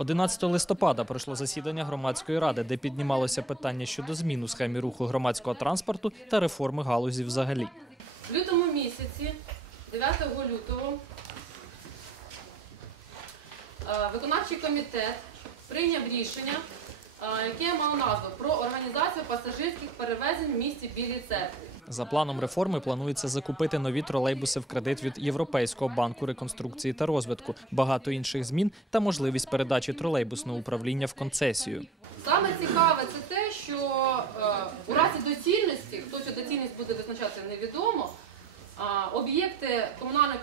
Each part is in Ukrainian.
11 листопада пройшло засідання громадської ради, де піднімалося питання щодо змін у схемі руху громадського транспорту та реформи галузі взагалі. В лютому місяці, 9 лютого, е, виконавчий комітет прийняв рішення, яке мало назву про організацію пасажирських перевезень в місті Білій церкві. За планом реформи планується закупити нові тролейбуси в кредит від Європейського банку реконструкції та розвитку, багато інших змін та можливість передачі тролейбусного управління в концесію. Саме цікаве це те, що е, у разі доцільності, хто цю доцільність буде визначати, невідомо. Об'єкти комунального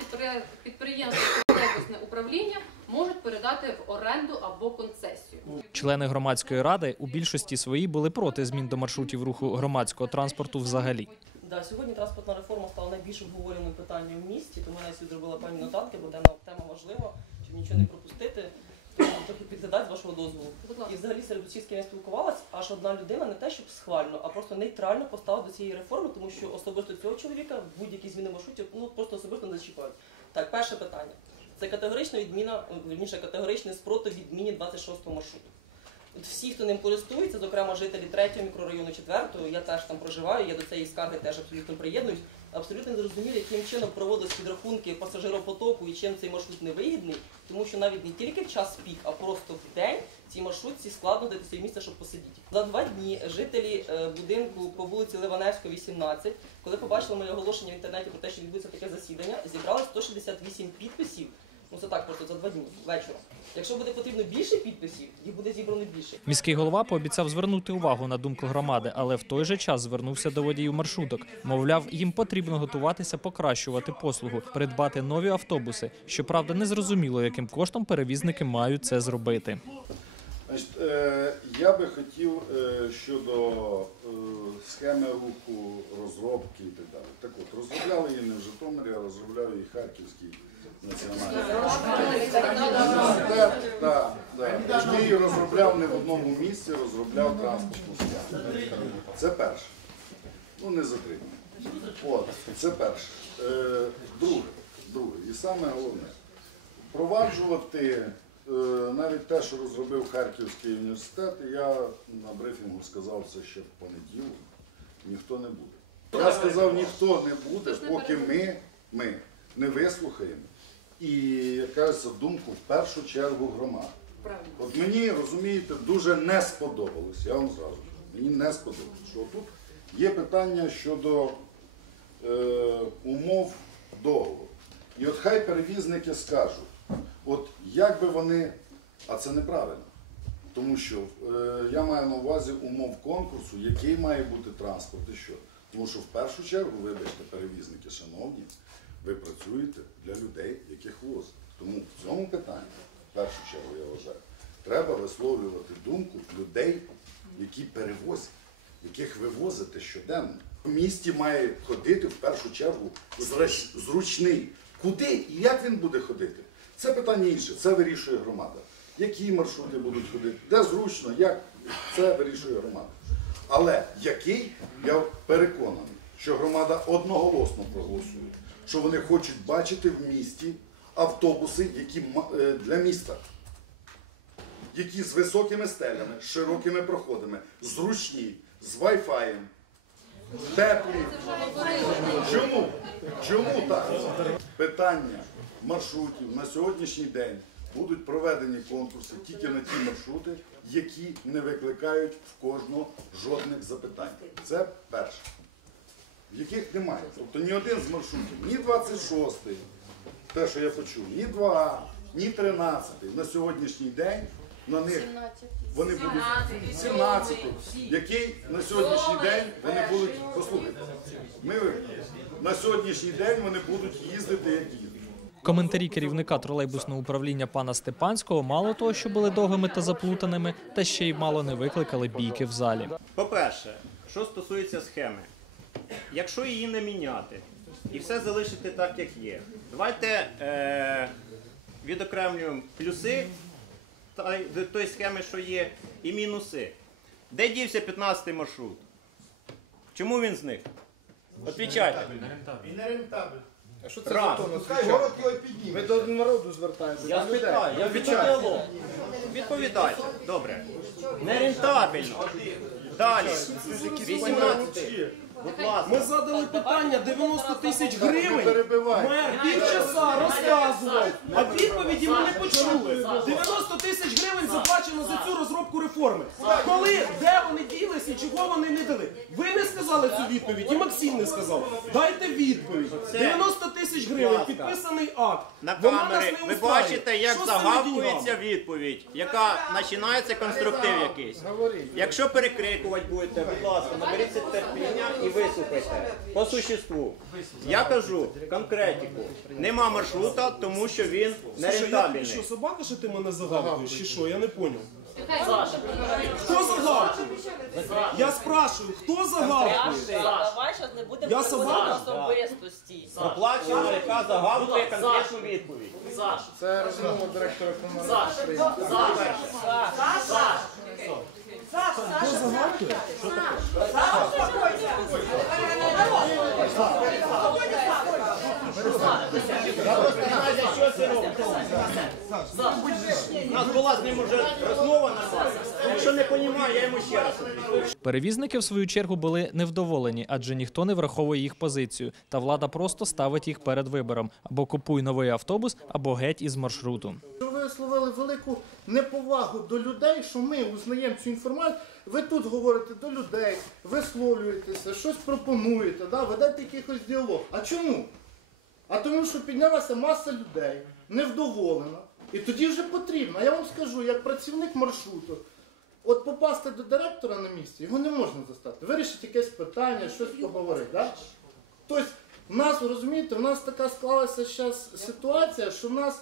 підприємства «Тролейбусне управління можуть передати в оренду або концесію. Члени громадської ради у більшості своїй були проти змін до маршрутів руху громадського транспорту взагалі. Да, сьогодні транспортна реформа стала найбільш обговореним питанням в місті, тому я сьогодні зробила певні нотатки, бо дана тема важлива, щоб нічого не пропустити. Трохи підглядати з вашого дозволу. І взагалі серед усіх, з ким я спілкувалась, аж одна людина не те, щоб схвально, а просто нейтрально поставила до цієї реформи, тому що особисто цього чоловіка будь-які зміни маршрутів ну просто особисто не зачіпають. Так, перше питання. Це категорична відміна, вірніше, категоричний спротив відміні 26-го маршруту. От всі, хто ним користується, зокрема жителі 3-го мікрорайону 4-го, я теж там проживаю, я до цієї скарги теж абсолютно приєднуюсь. Абсолютно не зрозуміло, яким чином проводились підрахунки пасажиропотоку і чим цей маршрут невигідний, тому що навіть не тільки в час пік, а просто в день цій маршрутці складно знайти собі місце, щоб посидіти. За два дні жителі е, будинку по вулиці Ливаневського, 18, коли побачили моє оголошення в інтернеті про те, що відбудеться таке засідання, зібрали 168 підписів. Ну це так просто за два дні вечором. Якщо буде потрібно більше підписів, їх буде зібрано більше. Міський голова пообіцяв звернути увагу на думку громади, але в той же час звернувся до водіїв маршруток. Мовляв, їм потрібно готуватися покращувати послугу, придбати нові автобуси. Щоправда, не зрозуміло, яким коштом перевізники мають це зробити. Е, я би хотів е, щодо е, схеми руху, розробки і так далі. Так от, розробляли її не в Житомирі, а розробляв її Харківський національний. Так, так. Я її розробляв не в одному місці, розробляв транспортну схему. Це перше. Ну, не затримано. От, це перше. Е, друге, друге, і саме головне впроваджувати е, навіть те, що розробив Харківський університет, я на брифінгу сказав це ще в понеділок, ніхто не буде. Я сказав, ніхто не буде, поки ми, ми не вислухаємо і, як кажеться, думку в першу чергу громади. Правильно. От мені, розумієте, дуже не сподобалось, я вам зразу кажу, мені не сподобалось, що тут є питання щодо е, умов договору. І от хай перевізники скажуть, от як би вони, а це неправильно, тому що е, я маю на увазі умов конкурсу, який має бути транспорт і що. Тому що в першу чергу, вибачте, перевізники, шановні, ви працюєте для людей, яких возить. Тому в цьому питанні, в першу чергу, я вважаю, треба висловлювати думку людей, які перевозять, яких ви возите щоденно. В місті має ходити в першу чергу зручний. Куди і як він буде ходити? Це питання інше, це вирішує громада. Які маршрути будуть ходити, де зручно, як це вирішує громада. Але який, я переконаний, що громада одноголосно проголосує, що вони хочуть бачити в місті автобуси, які е, для міста, які з високими стелями, з широкими проходами, зручні, з Wi-Fi, теплі. Чому? Чому так? Питання маршрутів на сьогоднішній день будуть проведені конкурси тільки на ті маршрути, які не викликають в кожного жодних запитань. Це перше. Яких немає. Тобто ні один з маршрутів, ні 26-й, те, що я почув, ні 2, ні 13-й на сьогоднішній день на них вони будуть 17 який на сьогоднішній день вони будуть, послухайте, ми на сьогоднішній день вони будуть їздити як їздять. Коментарі керівника тролейбусного управління пана Степанського мало того, що були довгими та заплутаними, та ще й мало не викликали бійки в залі. По-перше, що стосується схеми, якщо її не міняти і все залишити так, як є, давайте е, відокремлюємо плюси тої схеми, що є, і мінуси. Де дівся 15-й маршрут? Чому він зник? Отвічайте. Раз. Ви до народу звертаєтеся. Я спитаю, я відповідаю. Відповідайте. Добре. Нерентабельно. Далі. 18. Будь ласка. Ми задали питання 90 тисяч гривень. Мер півчаса розказував, а відповіді ми не почули. 90 тисяч гривень заплачено за цю розробку реформи. Коли, де вони ділися і чого вони не дали? Ви не сказали цю відповідь, і Максим не сказав. Дайте відповідь. 90 тисяч гривень, підписаний акт. На Вона нас камери не ви бачите, як Що з цими загавкується деньгами? відповідь, яка починається конструктив якийсь. Якщо перекрикувати будете, будь ласка, наберіться терпіння і вислухайте. По существу. Я кажу конкретику. Нема маршрута, тому що він Слушай, я тобі що, собака, що ти мене загавкуєш, чи що? Я не поняв. Хто загавкує? Я спрашиваю, хто загавкує? Давай зараз не будемо Я собака? особистості. Проплачена, яка загавкує конкретну відповідь. Це розмова директора комунального підприємства. Хто загавкує? Була з ним уже розмова нормальна. Якщо не розумію, я йому ще раз. Перевізники, в свою чергу, були невдоволені, адже ніхто не враховує їх позицію, та влада просто ставить їх перед вибором: або купуй новий автобус, або геть із маршруту. Ви висловили велику неповагу до людей, що ми узнаємо цю інформацію. Ви тут говорите до людей, висловлюєтеся, щось пропонуєте, да? ведете якийсь діалог. А чому? А тому, що піднялася маса людей, невдоволена. І тоді вже потрібно. А я вам скажу, як працівник маршруту, от попасти до директора на місці, його не можна застати. Вирішити якесь питання, щось поговорити. Да? Тобто, в нас, розумієте, в нас така склалася зараз ситуація, що в нас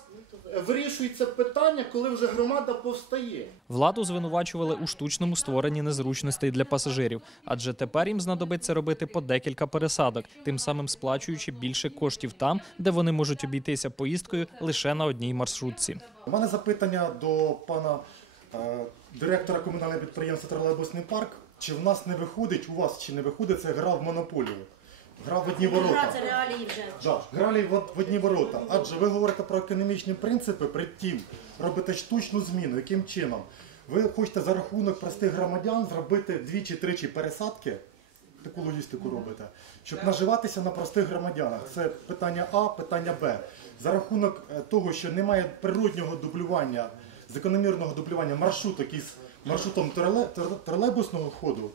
е, вирішується питання, коли вже громада повстає. Владу звинувачували у штучному створенні незручностей для пасажирів, адже тепер їм знадобиться робити по декілька пересадок, тим самим сплачуючи більше коштів там, де вони можуть обійтися поїздкою лише на одній маршрутці. У мене запитання до пана е, директора комунального підприємства Тролейбусний парк. Чи в нас не виходить, у вас чи не виходить це гра в монополію? Гра в одні ворота. Це реалії вже. Да, грали в, в одні ворота. Адже ви говорите про економічні принципи, при тім робите штучну зміну. Яким чином? Ви хочете за рахунок простих громадян зробити двічі-тричі пересадки, таку логістику робите, щоб наживатися на простих громадянах. Це питання А, питання Б. За рахунок е, того, що немає природнього дублювання, закономірного дублювання маршруток із маршрутом троле- тр- тролейбусного ходу,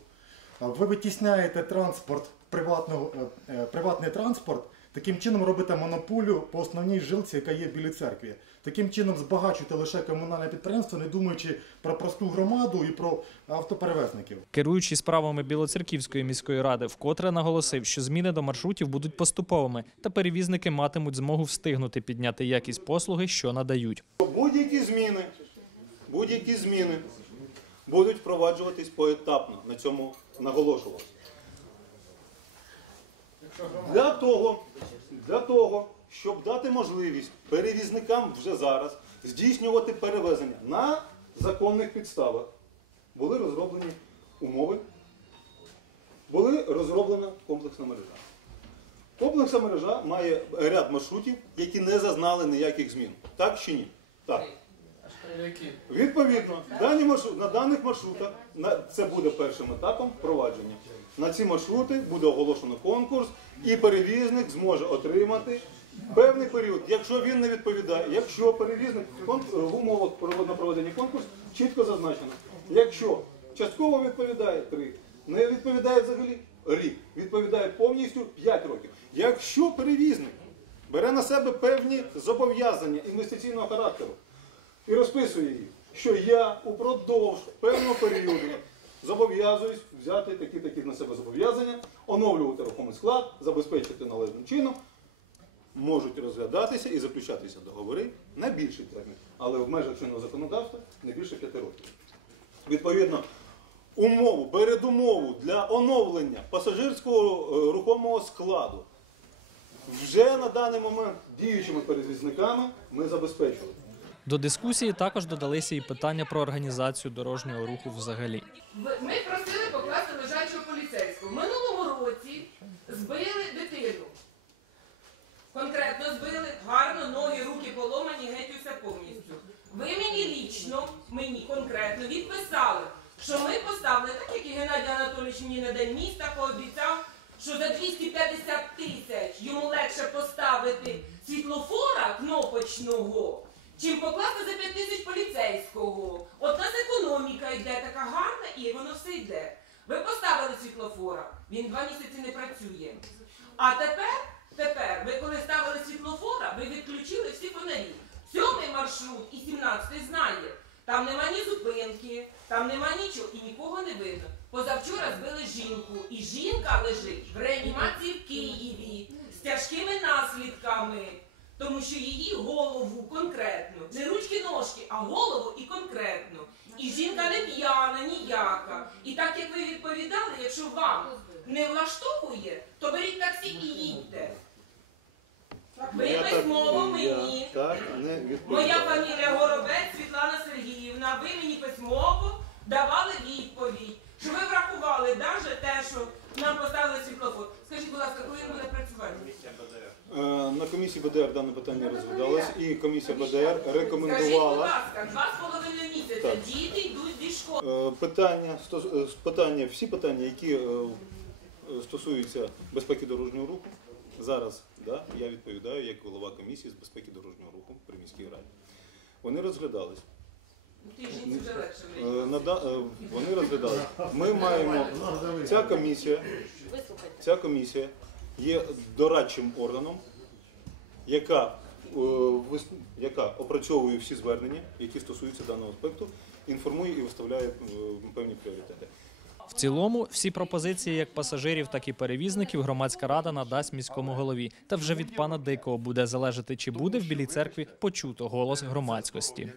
Ви витісняєте транспорт приватного, е, е, приватний транспорт, таким чином робите монополію по основній жилці, яка є в Білій церкві. Таким чином збагачуєте лише комунальне підприємство, не думаючи про просту громаду і про автоперевезників. Керуючий справами Білоцерківської міської ради, вкотре наголосив, що зміни до маршрутів будуть поступовими, та перевізники матимуть змогу встигнути підняти якість послуги, що надають. Будь-які зміни, будь-які зміни будуть впроваджуватись поетапно. На цьому наголошував. Для того, для того, щоб дати можливість перевізникам вже зараз здійснювати перевезення на законних підставах, були розроблені умови, були розроблена комплексна мережа. Комплексна мережа має ряд маршрутів, які не зазнали ніяких змін. Так чи ні? Так. Відповідно, дані маршрут, на даних маршрутах на, це буде першим етапом впровадження. На ці маршрути буде оголошено конкурс, і перевізник зможе отримати певний період. Якщо він не відповідає, якщо перевізник в умовах провод- проведення конкурсу чітко зазначено. Якщо частково відповідає 3, не відповідає взагалі рік, відповідає повністю 5 років. Якщо перевізник бере на себе певні зобов'язання інвестиційного характеру, і розписує їх, що я упродовж певного періоду зобов'язуюсь взяти такі-такі на себе зобов'язання, оновлювати рухомий склад, забезпечити належним чином, можуть розглядатися і заключатися договори на більший термін, але в межах чинного законодавства не більше п'яти років. Відповідно, умову, передумову для оновлення пасажирського е, рухомого складу вже на даний момент діючими перевізниками ми забезпечили. До дискусії також додалися і питання про організацію дорожнього руху взагалі. Ми просили покласти лежачого поліцейського. Минулого році збили дитину. Конкретно збили гарно, ноги, руки поломані, геть усе повністю. Ви мені лічно, мені конкретно відписали, що ми поставили, так як і Геннадій Анатолійович мені на день міста пообіцяв, що за 250 тисяч йому легше поставити світлофора кнопочного чим покласти за 5 тисяч поліцейського. От нас економіка йде така гарна і воно все йде. Ви поставили світлофора, він два місяці не працює. А тепер, тепер, ви коли ставили світлофора, ви відключили всі фонарі. Сьомий маршрут і 17 знає. Там нема ні зупинки, там нема нічого і нікого не видно. Позавчора збили жінку, і жінка лежить в реанімації в Києві з тяжкими наслідками, тому що її голову конкретно, не ручки ножки, а голову і конкретно. І жінка не п'яна, ніяка. І так як ви відповідали, якщо вам не влаштовує, то беріть таксі і їдьте. Ви письмово мені. Моя фамілія Горобець Світлана Сергіївна. Ви мені письмово давали відповідь, що ви врахували навіть те, що нам поставили світлофор. Скажіть, будь ласка, коли буде працювати? Е, На комісії БДР дане питання розглядалось, і комісія БДР Скажіть, будь рекомендувала ласка, два з половиною місяця Так. діти йдуть зі школи. е, питання, е, питання, всі питання, які е, е, стосуються безпеки дорожнього руху. Зараз да, я відповідаю як голова комісії з безпеки дорожнього руху при міській раді. Вони розглядались. Тій жінці вже легше Е, вийде. нада- е, Вони розглядались. Ми маємо ця комісія. Ця комісія є дорадчим органом, яка, е, яка опрацьовує всі звернення, які стосуються даного аспекту, інформує і виставляє е, певні пріоритети. В цілому, всі пропозиції як пасажирів, так і перевізників громадська рада надасть міському голові. Та вже від пана Дикого буде залежати, чи буде в Білій церкві почуто голос громадськості.